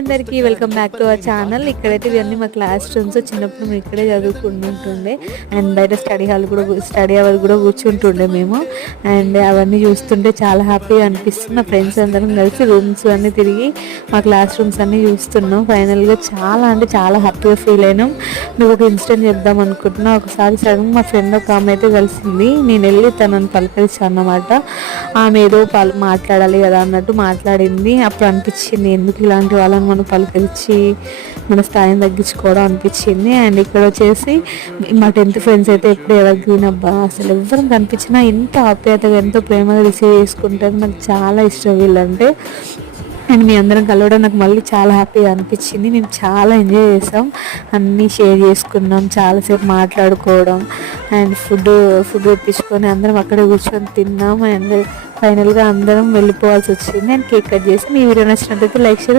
అందరికీ welcome back to our channel. ఇక్కడైతే ఇవన్నీ మా క్లాస్ రూమ్స్. చిన్నప్పుడు మేము ఇక్కడే చదువుకుంటుండే అండ్ బయట స్టడీ అవర్ కూడా కూర్చుంటుండే మేము. అండ్ అవన్నీ చూస్తుంటే చాలా హ్యాపీగా అనిపిస్తుంది. మా ఫ్రెండ్స్ అందరం కలిసి రూమ్స్ అన్నీ తిరిగి మా క్లాస్ రూమ్స్ అన్నీ చూస్తున్నాం. ఫైనల్గా చాలా హ్యాపీగా ఫీల్ అయినాం. నువ్వు ఒక ఇన్సిడెంట్ చెప్దాం అనుకుంటున్నా. ఒకసారి సడన్ మా ఫ్రెండ్ ఒక ఆమె అయితే కలిసింది. నేను వెళ్ళి తనని పలకరించాను అన్నమాట. ఆమె ఏదో మాట్లాడాలి కదా అన్నట్టు మాట్లాడింది. అప్పుడు అనిపించింది ఎందుకు ఇలాంటి వాళ్ళని మనం పలకరించి మన స్థాయిని తగ్గించుకోవడం అనిపించింది. అండ్ ఇక్కడ వచ్చేసి మా 10th ఫ్రెండ్స్ అయితే ఎప్పుడు ఎవరికి అబ్బా అసలు ఎవరిని కనిపించినా ఎంత ఆప్యాయతగా ఎంతో ప్రేమగా రిసీవ్ చేసుకుంటారు. నాకు చాలా ఇష్టం వీళ్ళంటే. అండ్ మీ అందరం కలవడం నాకు మళ్ళీ చాలా హ్యాపీగా అనిపించింది. మేము చాలా ఎంజాయ్ చేసాం, అన్నీ షేర్ చేసుకున్నాం, చాలాసేపు మాట్లాడుకోవడం అండ్ ఫుడ్ తెప్పించుకొని అందరం అక్కడే కూర్చొని తిన్నాం. అండ్ ఫైనల్గా అందరం వెళ్ళిపోవాల్సి వచ్చింది. అండ్ కేక్ కట్ చేసి మీ వీడియో నచ్చినట్లయితే లైక్ చేయండి.